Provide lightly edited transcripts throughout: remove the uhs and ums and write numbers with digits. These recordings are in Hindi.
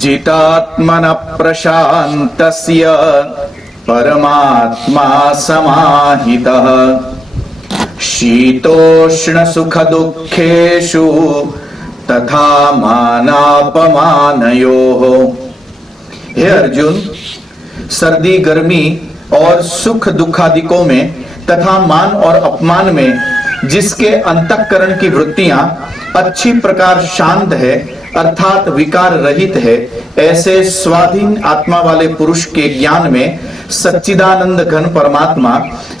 जितात्मन प्रशान्तस्य परमात्मा समाहितः शीतोष्ण सुख दुखेषु तथा मानापमानयोः। हे अर्जुन, सर्दी गर्मी और सुख दुखादिकों में तथा मान और अपमान में जिसके अंतःकरण की वृत्तियां अच्छी प्रकार शांत है अर्थात विकार रहित है, ऐसे स्वाधीन आत्मा वाले पुरुष के ज्ञान में सच्चिदानंद घन परमात्मा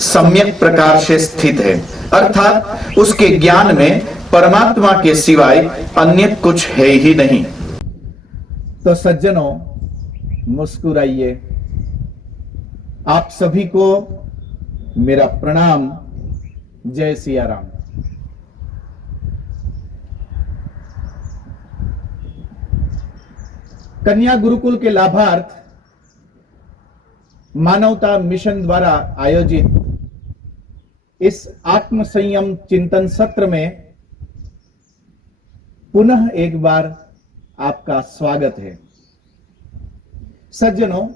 सम्यक प्रकार से स्थित है, अर्थात उसके ज्ञान में परमात्मा के सिवाय अन्य कुछ है ही नहीं। तो सज्जनों, मुस्कुराइए। आप सभी को मेरा प्रणाम। जय सिया राम। कन्या गुरुकुल के लाभार्थ मानवता मिशन द्वारा आयोजित इस आत्म संयम चिंतन सत्र में पुनः एक बार आपका स्वागत है। सज्जनों,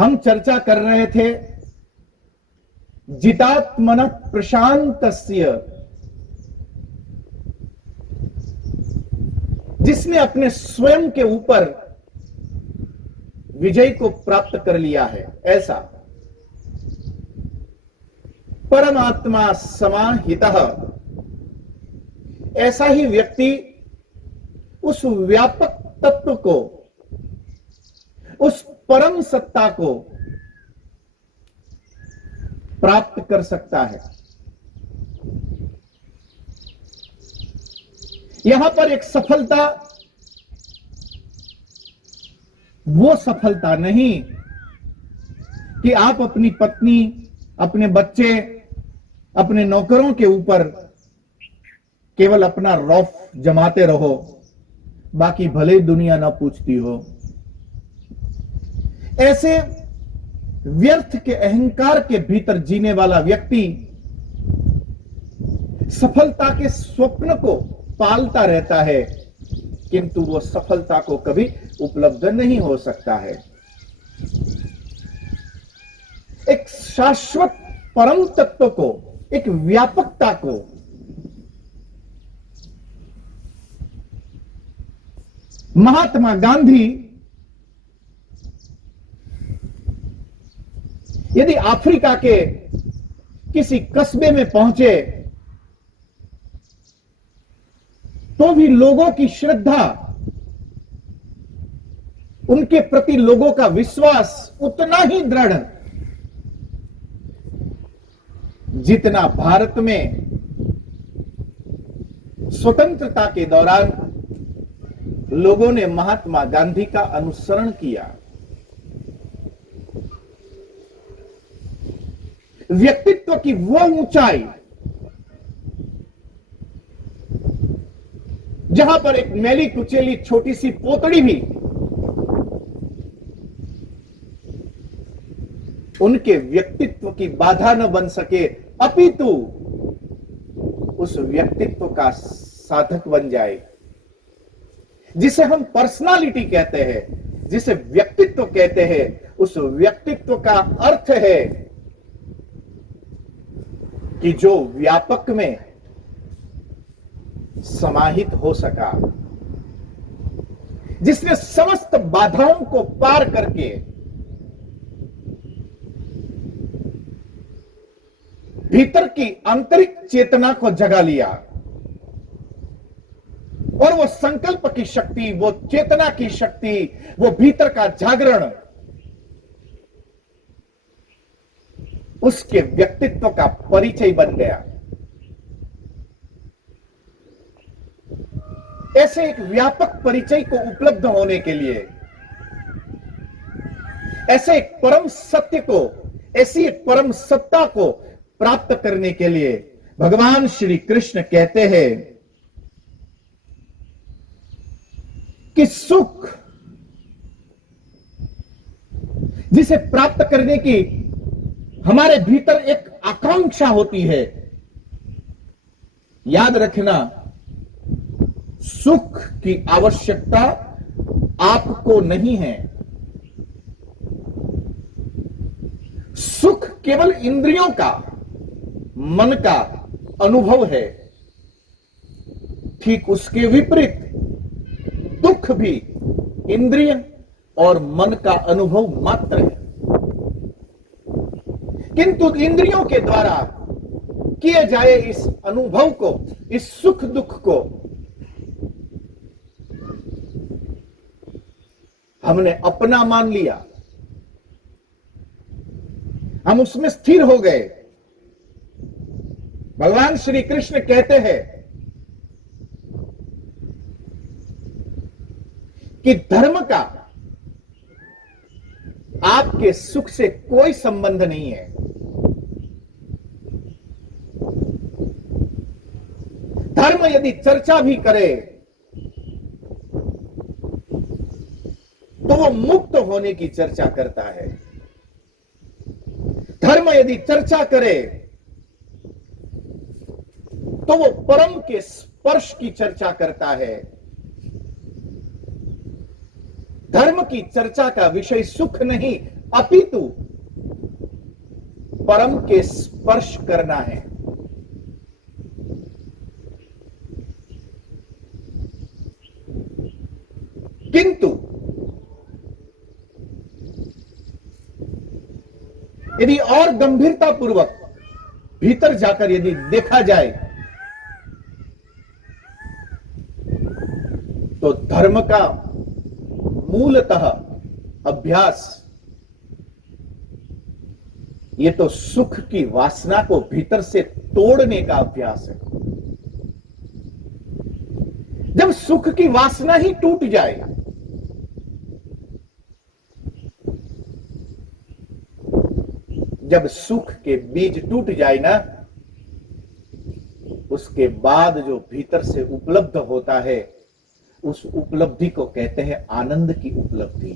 हम चर्चा कर रहे थे जितात्मन प्रशांतस्य, जिसने अपने स्वयं के ऊपर विजय को प्राप्त कर लिया है, ऐसा परमात्मा समाहितः, ऐसा ही व्यक्ति उस व्यापक तत्व को, उस परम सत्ता को प्राप्त कर सकता है। यहां पर एक सफलता, वो सफलता नहीं कि आप अपनी पत्नी, अपने बच्चे, अपने नौकरों के ऊपर केवल अपना रौफ जमाते रहो, बाकी भले दुनिया ना पूछती हो। ऐसे व्यर्थ के अहंकार के भीतर जीने वाला व्यक्ति सफलता के स्वप्न को पालता रहता है, किंतु वो सफलता को कभी उपलब्ध नहीं हो सकता है। एक शाश्वत परम तत्व को, एक व्यापकता को महात्मा गांधी यदि अफ्रीका के किसी कस्बे में पहुंचे तो भी लोगों की श्रद्धा, उनके प्रति लोगों का विश्वास उतना ही दृढ़ जितना भारत में स्वतंत्रता के दौरान लोगों ने महात्मा गांधी का अनुसरण किया। व्यक्तित्व की वो ऊंचाई जहां पर एक मैली कुचेली छोटी सी पोतड़ी भी उनके व्यक्तित्व की बाधा न बन सके, अपितु उस व्यक्तित्व का साधक बन जाए, जिसे हम पर्सनालिटी कहते हैं, जिसे व्यक्तित्व कहते हैं। उस व्यक्तित्व का अर्थ है कि जो व्यापक में समाहित हो सका, जिसने समस्त बाधाओं को पार करके भीतर की आंतरिक चेतना को जगा लिया, और वो संकल्प की शक्ति, वो चेतना की शक्ति, वो भीतर का जागरण उसके व्यक्तित्व का परिचय बन गया। ऐसे एक व्यापक परिचय को उपलब्ध होने के लिए, ऐसे एक परम सत्य को, ऐसी एक परम सत्ता को प्राप्त करने के लिए भगवान श्री कृष्ण कहते हैं कि सुख जिसे प्राप्त करने की हमारे भीतर एक आकांक्षा होती है, याद रखना सुख की आवश्यकता आपको नहीं है। सुख केवल इंद्रियों का, मन का अनुभव है। ठीक उसके विपरीत दुख भी इंद्रिय और मन का अनुभव मात्र है। किंतु इंद्रियों के द्वारा किए जाए इस अनुभव को, इस सुख दुख को हमने अपना मान लिया, हम उसमें स्थिर हो गए। भगवान श्री कृष्ण कहते हैं कि धर्म का आपके सुख से कोई संबंध नहीं है। धर्म यदि चर्चा भी करे तो वो मुक्त होने की चर्चा करता है। धर्म यदि चर्चा करे तो वो परम के स्पर्श की चर्चा करता है। धर्म की चर्चा का विषय सुख नहीं, अपितु परम के स्पर्श करना है। किंतु यदि और गंभीरता पूर्वक भीतर जाकर यदि देखा जाए तो धर्म का मूलतः अभ्यास ये तो सुख की वासना को भीतर से तोड़ने का अभ्यास है। जब सुख की वासना ही टूट जाए, जब सुख के बीज टूट जाए ना, उसके बाद जो भीतर से उपलब्ध होता है उस उपलब्धि को कहते हैं आनंद की उपलब्धि।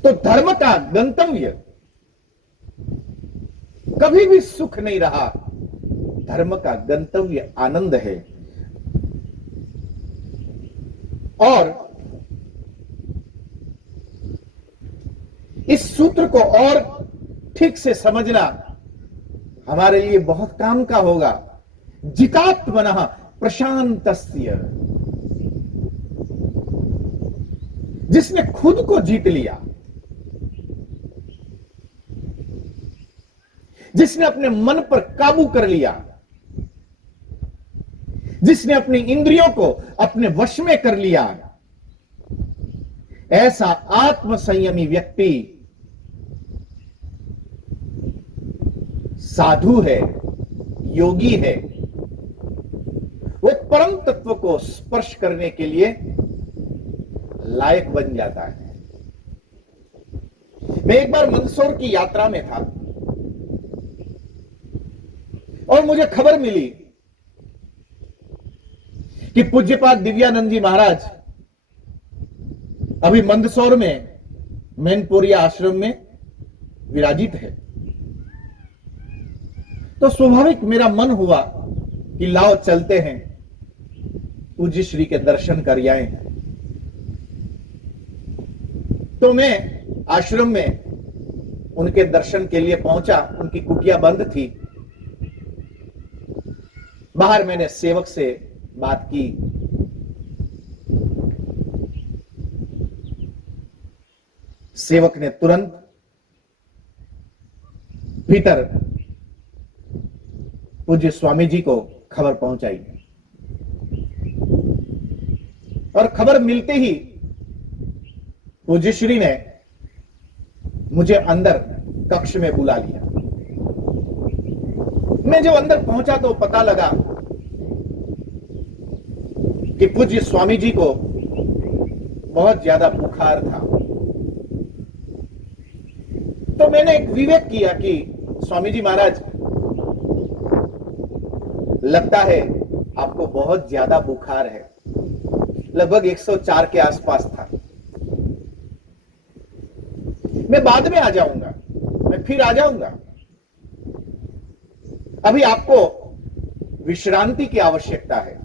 तो धर्म का गंतव्य कभी भी सुख नहीं रहा, धर्म का गंतव्य आनंद है। और इस सूत्र को और ठीक से समझना हमारे लिए बहुत काम का होगा। जितात्मनः प्रशांतस्य, जिसने खुद को जीत लिया, जिसने अपने मन पर काबू कर लिया, जिसने अपनी इंद्रियों को अपने वश में कर लिया, ऐसा आत्म संयमी व्यक्ति साधु है, योगी है। वो परम तत्व को स्पर्श करने के लिए लायक बन जाता है। मैं एक बार मंदसौर की यात्रा में था और मुझे खबर मिली कि पूज्यपाद दिव्यानंद जी महाराज अभी मंदसौर में मैनपुरिया आश्रम में विराजित है। तो स्वाभाविक मेरा मन हुआ कि लाओ चलते हैं, पूज्य श्री के दर्शन कर आए। तो मैं आश्रम में उनके दर्शन के लिए पहुंचा। उनकी कुटिया बंद थी। बाहर मैंने सेवक से बात की। सेवक ने तुरंत भीतर पूज्य स्वामी जी को खबर पहुंचाई और खबर मिलते ही पूज्य श्री ने मुझे अंदर कक्ष में बुला लिया। मैं जब अंदर पहुंचा तो पता लगा कि पूज्य स्वामी जी को बहुत ज्यादा बुखार था। तो मैंने एक विवेक किया कि स्वामी जी महाराज, लगता है आपको बहुत ज्यादा बुखार है। लगभग 104 के आसपास था। मैं बाद में आ जाऊंगा, मैं फिर आ जाऊंगा। अभी आपको विश्रांति की आवश्यकता है।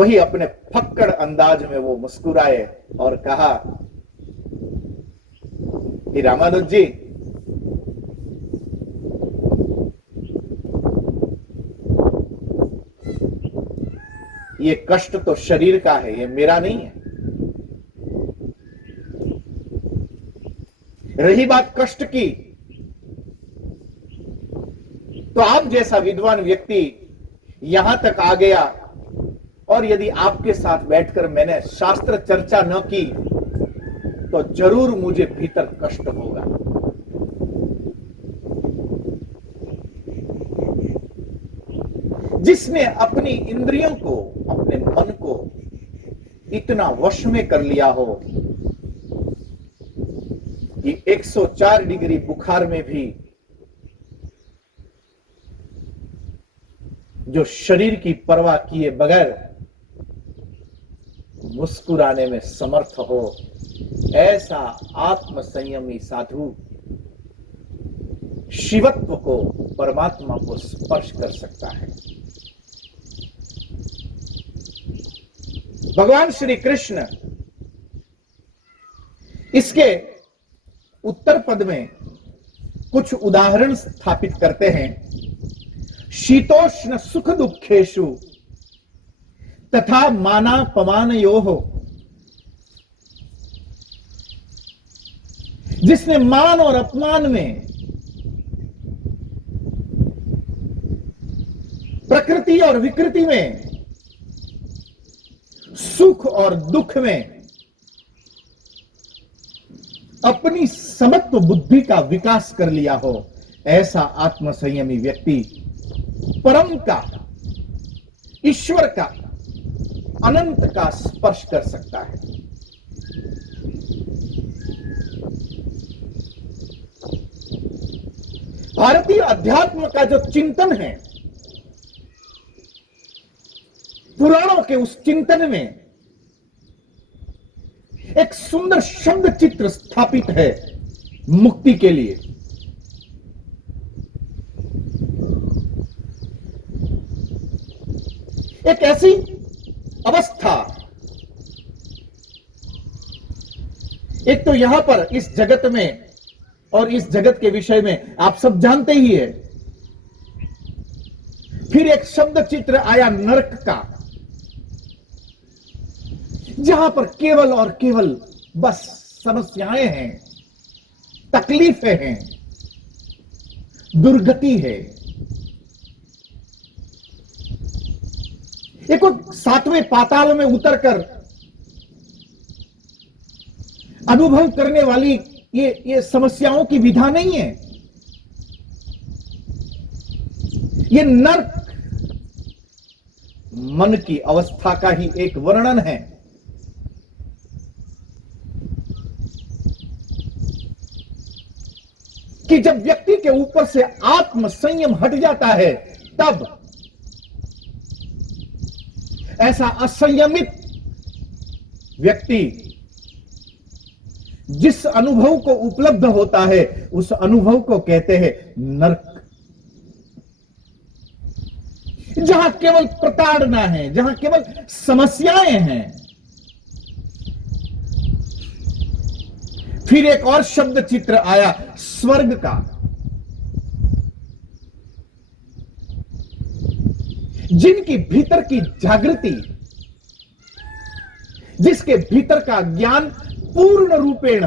वही अपने फक्कड़ अंदाज में वो मुस्कुराए और कहा कि रामानुज जी, ये कष्ट तो शरीर का है, ये मेरा नहीं है। रही बात कष्ट की, तो आप जैसा विद्वान व्यक्ति यहां तक आ गया और यदि आपके साथ बैठकर मैंने शास्त्र चर्चा न की तो जरूर मुझे भीतर कष्ट होगा। जिसने अपनी इंद्रियों को, अपने मन को इतना वश में कर लिया हो कि 104 डिग्री बुखार में भी जो शरीर की परवाह किए बगैर मुस्कुराने में समर्थ हो, ऐसा आत्म संयमी साधु शिवत्व को, परमात्मा को स्पर्श कर सकता है। भगवान श्री कृष्ण इसके उत्तर पद में कुछ उदाहरण स्थापित करते हैं। शीतोष्ण सुख दुखेषु तथा मानापमानयोः। जिसने मान और अपमान में, प्रकृति और विकृति में, सुख और दुख में अपनी समत्व बुद्धि का विकास कर लिया हो, ऐसा आत्म संयमी व्यक्ति परम का, ईश्वर का, अनंत का स्पर्श कर सकता है। भारतीय अध्यात्म का जो चिंतन है, पुराणों के उस चिंतन में एक सुंदर शब्द चित्र स्थापित है मुक्ति के लिए। एक ऐसी अवस्था, एक तो यहां पर इस जगत में और इस जगत के विषय में आप सब जानते ही है। फिर एक शब्द चित्र आया नरक का, जहां पर केवल और केवल बस समस्याएं हैं, तकलीफें हैं, दुर्गति है। एक सातवें पाताल में उतरकर अनुभव करने वाली ये समस्याओं की विधा नहीं है। ये नर्क मन की अवस्था का ही एक वर्णन है। कि जब व्यक्ति के ऊपर से आत्म संयम हट जाता है, तब ऐसा असंयमित व्यक्ति जिस अनुभव को उपलब्ध होता है, उस अनुभव को कहते हैं नरक। जहां केवल प्रताड़ना है, जहां केवल समस्याएं हैं। फिर एक और शब्द चित्र आया स्वर्ग का, जिनकी भीतर की जागृति, जिसके भीतर का ज्ञान पूर्ण रूपेण,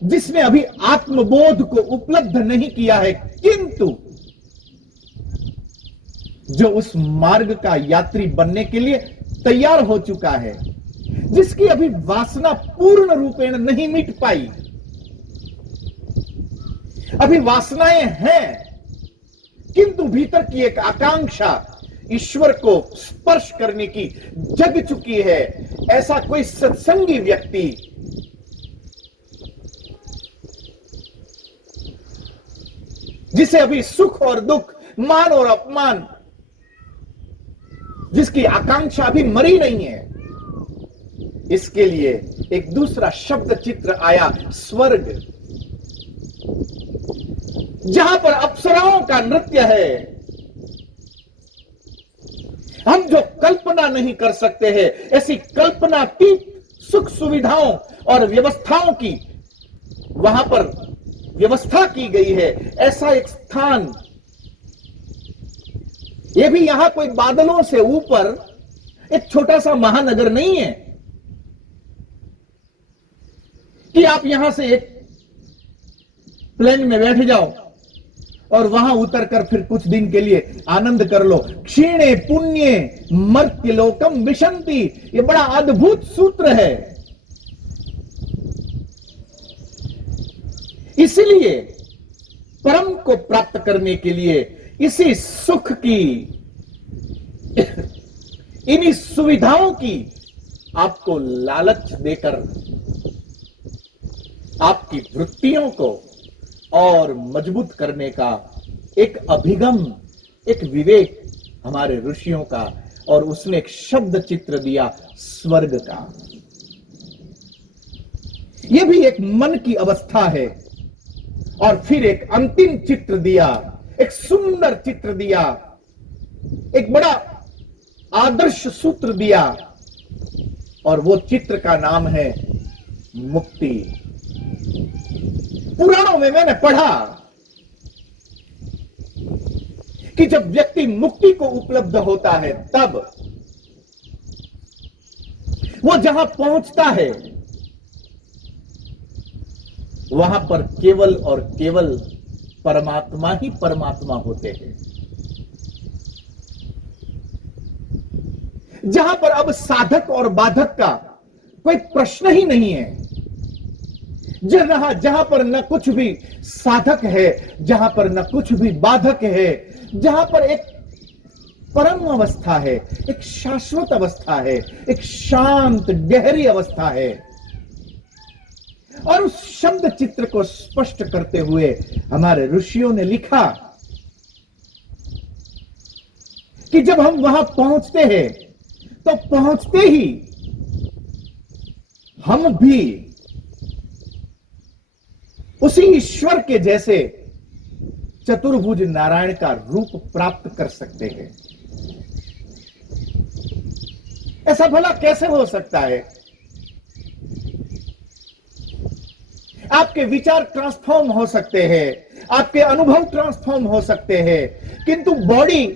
जिसने अभी आत्मबोध को उपलब्ध नहीं किया है, किंतु जो उस मार्ग का यात्री बनने के लिए तैयार हो चुका है, जिसकी अभी वासना पूर्ण रूपेण नहीं मिट पाई, अभी वासनाएं हैं, किंतु भीतर की एक आकांक्षा ईश्वर को स्पर्श करने की जग चुकी है। ऐसा कोई सत्संगी व्यक्ति जिसे अभी सुख और दुख, मान और अपमान, जिसकी आकांक्षा अभी मरी नहीं है, इसके लिए एक दूसरा शब्द चित्र आया स्वर्ग, जहां पर अप्सराओं का नृत्य है, हम जो कल्पना नहीं कर सकते हैं, ऐसी कल्पनातीत सुख सुविधाओं और व्यवस्थाओं की वहां पर व्यवस्था की गई है। ऐसा एक स्थान, यह भी यहां कोई बादलों से ऊपर एक छोटा सा महानगर नहीं है कि आप यहां से एक प्लेन में बैठ जाओ और वहां उतरकर फिर कुछ दिन के लिए आनंद कर लो। क्षीणे पुण्य मर्त्यलोकम विशंति, यह बड़ा अद्भुत सूत्र है। इसलिए परम को प्राप्त करने के लिए इसी सुख की, इन्हीं सुविधाओं की आपको लालच देकर आपकी वृत्तियों को और मजबूत करने का एक अभिगम, एक विवेक हमारे ऋषियों का, और उसने एक शब्द चित्र दिया स्वर्ग का। यह भी एक मन की अवस्था है। और फिर एक अंतिम चित्र दिया, एक सुंदर चित्र दिया, एक बड़ा आदर्श सूत्र दिया, और वो चित्र का नाम है मुक्ति। पुराणों में मैंने पढ़ा कि जब व्यक्ति मुक्ति को उपलब्ध होता है, तब वो जहां पहुंचता है वहां पर केवल और केवल परमात्मा ही परमात्मा होते हैं। जहां पर अब साधक और बाधक का कोई प्रश्न ही नहीं है। जहां पर न कुछ भी साधक है, जहां पर न कुछ भी बाधक है, जहां पर एक परम अवस्था है, एक शाश्वत अवस्था है, एक शांत गहरी अवस्था है। और उस शब्द चित्र को स्पष्ट करते हुए हमारे ऋषियों ने लिखा कि जब हम वहां पहुंचते हैं तो पहुंचते ही हम भी उसी ईश्वर के जैसे चतुर्भुज नारायण का रूप प्राप्त कर सकते हैं। ऐसा भला कैसे हो सकता है? आपके विचार ट्रांसफॉर्म हो सकते हैं, आपके अनुभव ट्रांसफॉर्म हो सकते हैं, किंतु बॉडी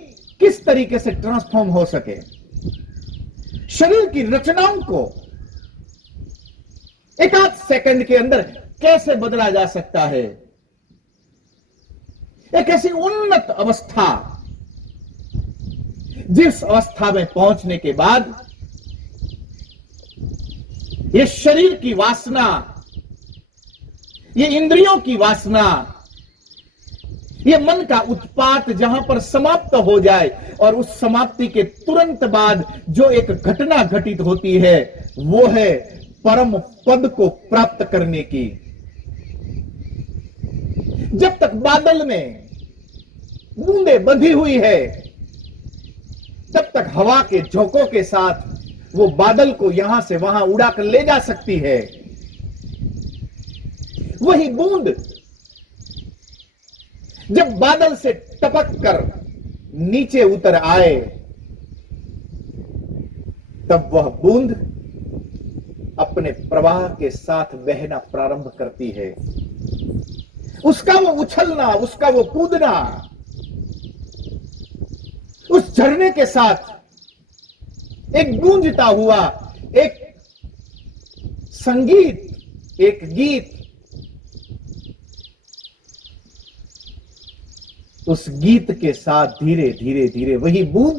किस तरीके से ट्रांसफॉर्म हो सके? शरीर की रचनाओं को एक आध सेकंड के अंदर कैसे बदला जा सकता है? एक ऐसी उन्नत अवस्था, जिस अवस्था में पहुंचने के बाद ये शरीर की वासना, ये इंद्रियों की वासना, ये मन का उत्पात जहां पर समाप्त हो जाए, और उस समाप्ति के तुरंत बाद जो एक घटना घटित होती है वो है परम पद को प्राप्त करने की। जब तक बादल में बूंदें बंधी हुई है, तब तक हवा के झोंकों के साथ वो बादल को यहां से वहां उड़ाकर ले जा सकती है। वही बूंद जब बादल से टपक कर नीचे उतर आए, तब वह बूंद अपने प्रवाह के साथ बहना प्रारंभ करती है। उसका वो उछलना, उसका वो कूदना, उस झरने के साथ एक गूंजता हुआ एक संगीत, एक गीत, उस गीत के साथ धीरे धीरे धीरे वही बूंद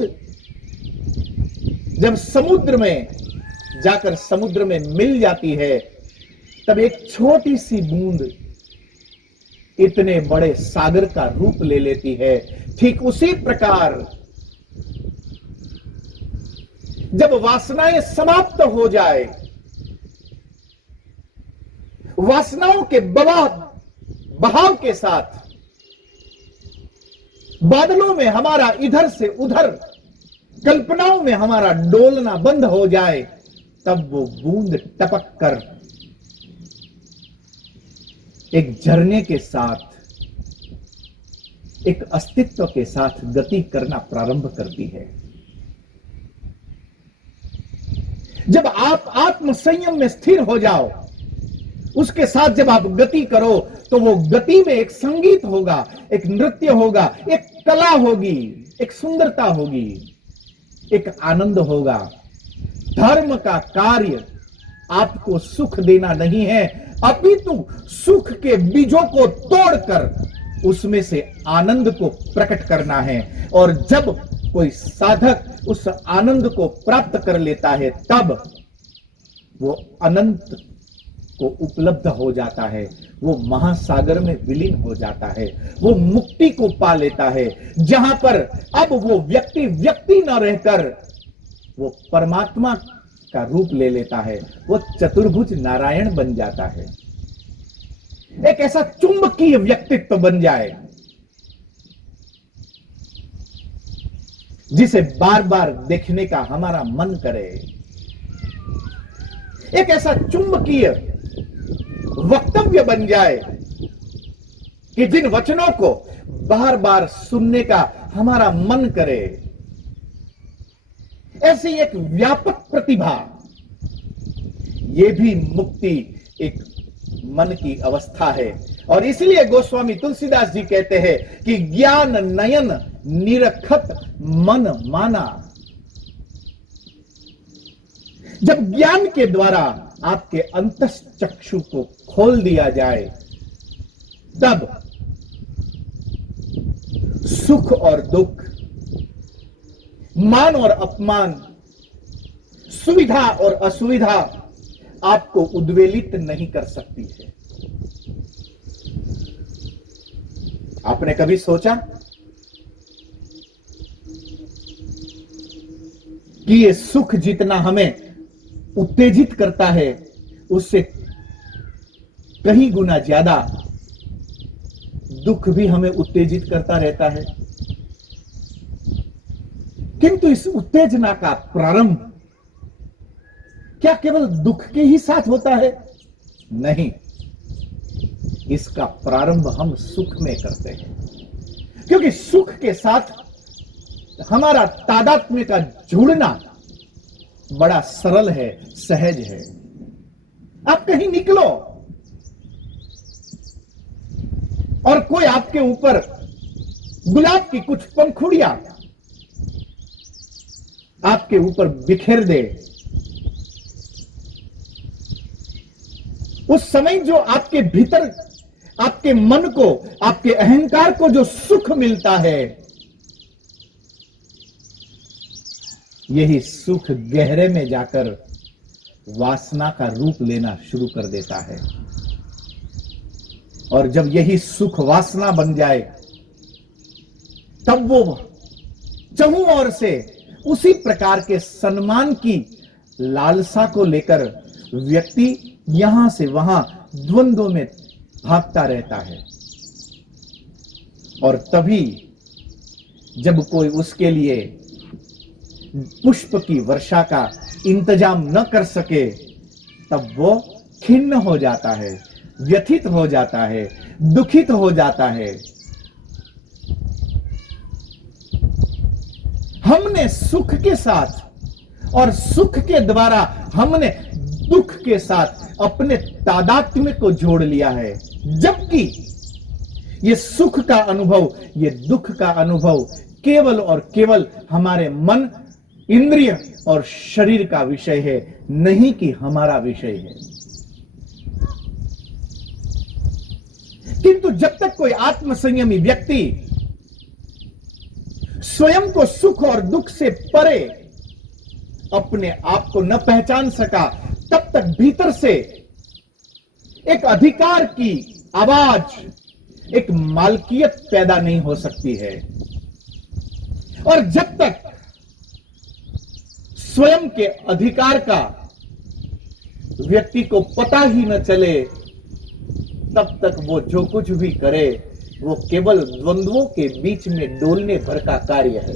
जब समुद्र में जाकर समुद्र में मिल जाती है, तब एक छोटी सी बूंद इतने बड़े सागर का रूप ले लेती है। ठीक उसी प्रकार जब वासनाएं समाप्त हो जाए, वासनाओं के बहाव के साथ बादलों में हमारा इधर से उधर, कल्पनाओं में हमारा डोलना बंद हो जाए, तब वो बूंद टपक कर एक झरने के साथ, एक अस्तित्व के साथ गति करना प्रारंभ करती है। जब आप आत्म संयम में स्थिर हो जाओ, उसके साथ जब आप गति करो, तो वो गति में एक संगीत होगा, एक नृत्य होगा, एक कला होगी, एक सुंदरता होगी, एक आनंद होगा। धर्म का कार्य आपको सुख देना नहीं है, अपितु सुख के बीजों को तोड़कर उसमें से आनंद को प्रकट करना है। और जब कोई साधक उस आनंद को प्राप्त कर लेता है, तब वो अनंत को उपलब्ध हो जाता है, वो महासागर में विलीन हो जाता है, वो मुक्ति को पा लेता है, जहां पर अब वो व्यक्ति व्यक्ति न रहकर वो परमात्मा का रूप ले लेता है, वो चतुर्भुज नारायण बन जाता है। एक ऐसा चुंबकीय व्यक्तित्व बन जाए जिसे बार बार देखने का हमारा मन करे। एक ऐसा चुंबकीय वक्तव्य बन जाए कि जिन वचनों को बार बार सुनने का हमारा मन करे। ऐसी एक व्यापक प्रतिभा, यह भी मुक्ति एक मन की अवस्था है। और इसलिए गोस्वामी तुलसीदास जी कहते हैं कि ज्ञान नयन निरखत मन माना। जब ज्ञान के द्वारा आपके अंतश्चक्षु को खोल दिया जाए, तब सुख और दुख, मान और अपमान, सुविधा और असुविधा आपको उद्वेलित नहीं कर सकती है। आपने कभी सोचा कि ये सुख जितना हमें उत्तेजित करता है, उससे कहीं गुना ज्यादा दुख भी हमें उत्तेजित करता रहता है। किंतु इस उत्तेजना का प्रारंभ क्या केवल दुख के ही साथ होता है? नहीं, इसका प्रारंभ हम सुख में करते हैं, क्योंकि सुख के साथ हमारा तादात्म्य का जुड़ना बड़ा सरल है, सहज है। आप कहीं निकलो और कोई आपके ऊपर गुलाब की कुछ पंखुड़ियां आपके ऊपर बिखेर दे, उस समय जो आपके भीतर, आपके मन को, आपके अहंकार को जो सुख मिलता है, यही सुख गहरे में जाकर वासना का रूप लेना शुरू कर देता है। और जब यही सुख वासना बन जाए, तब वो चहुं ओर से उसी प्रकार के सम्मान की लालसा को लेकर व्यक्ति यहां से वहां द्वंद्व में भागता रहता है। और तभी जब कोई उसके लिए पुष्प की वर्षा का इंतजाम न कर सके, तब वो खिन्न हो जाता है, व्यथित हो जाता है, दुखित हो जाता है। हमने सुख के साथ और सुख के द्वारा हमने दुख के साथ अपने तादात्म्य को जोड़ लिया है, जबकि ये सुख का अनुभव, ये दुख का अनुभव केवल और केवल हमारे मन, इंद्रिय और शरीर का विषय है, नहीं कि हमारा विषय है। किंतु जब तक कोई आत्मसंयमी व्यक्ति स्वयं को सुख और दुख से परे अपने आप को न पहचान सका, तब तक भीतर से एक अधिकार की आवाज, एक मालकियत पैदा नहीं हो सकती है। और जब तक स्वयं के अधिकार का व्यक्ति को पता ही न चले, तब तक वो जो कुछ भी करे वो केवल द्वंद्वों के बीच में डोलने भर का कार्य है।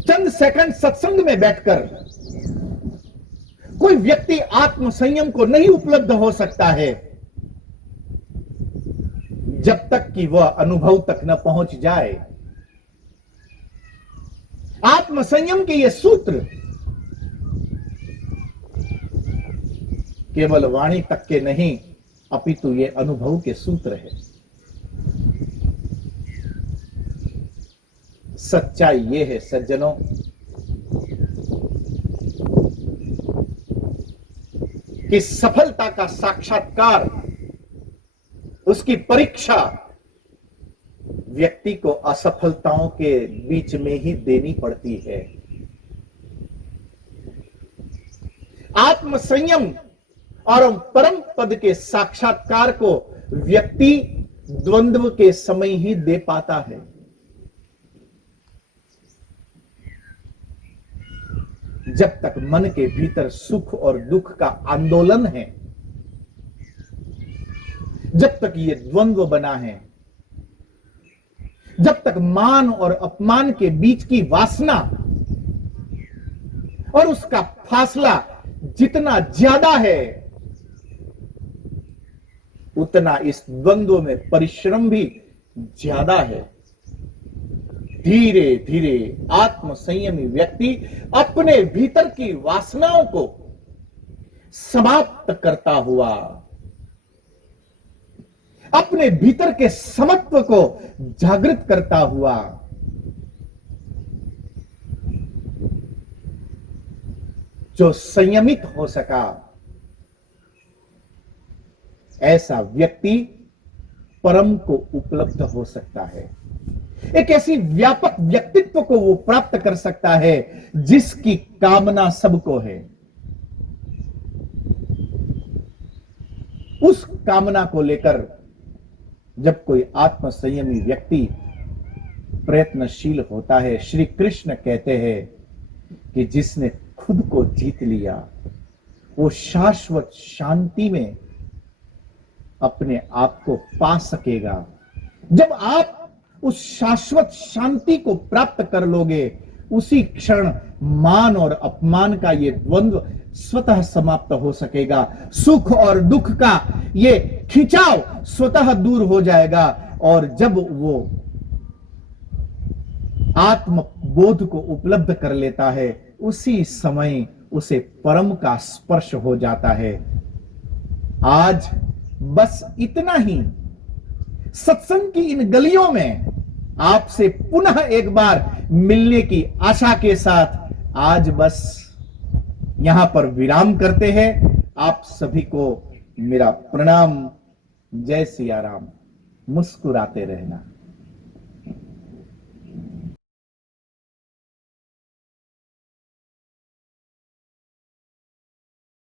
चंद सेकंड सत्संग में बैठकर कोई व्यक्ति आत्म संयम को नहीं उपलब्ध हो सकता है जब तक कि वह अनुभव तक न पहुंच जाए। आत्मसंयम के ये सूत्र केवल वाणी तक के नहीं, अपितु ये अनुभव के सूत्र है। सच्चाई ये है सज्जनों, कि सफलता का साक्षात्कार, उसकी परीक्षा व्यक्ति को असफलताओं के बीच में ही देनी पड़ती है। आत्मसंयम और परम पद के साक्षात्कार को व्यक्ति द्वंद्व के समय ही दे पाता है। जब तक मन के भीतर सुख और दुख का आंदोलन है, जब तक ये द्वंद्व बना है, जब तक मान और अपमान के बीच की वासना और उसका फासला जितना ज्यादा है, उतना इस द्वंद्व में परिश्रम भी ज्यादा है। धीरे धीरे आत्मसंयमी व्यक्ति अपने भीतर की वासनाओं को समाप्त करता हुआ, अपने भीतर के समत्व को जागृत करता हुआ जो संयमित हो सका, ऐसा व्यक्ति परम को उपलब्ध हो सकता है। एक ऐसी व्यापक व्यक्तित्व को वो प्राप्त कर सकता है जिसकी कामना सबको है। उस कामना को लेकर जब कोई आत्मसंयमी व्यक्ति प्रयत्नशील होता है, श्री कृष्ण कहते हैं कि जिसने खुद को जीत लिया वो शाश्वत शांति में अपने आप को पा सकेगा। जब आप उस शाश्वत शांति को प्राप्त कर लोगे, उसी क्षण मान और अपमान का ये द्वंद्व स्वतः समाप्त हो सकेगा। सुख और दुख का ये खिंचाव स्वतः दूर हो जाएगा। और जब वो आत्मबोध को उपलब्ध कर लेता है, उसी समय उसे परम का स्पर्श हो जाता है। आज बस इतना ही। सत्संग की इन गलियों में आपसे पुनः एक बार मिलने की आशा के साथ आज बस यहां पर विराम करते हैं। आप सभी को मेरा प्रणाम। जय सिया राम। मुस्कुराते रहना।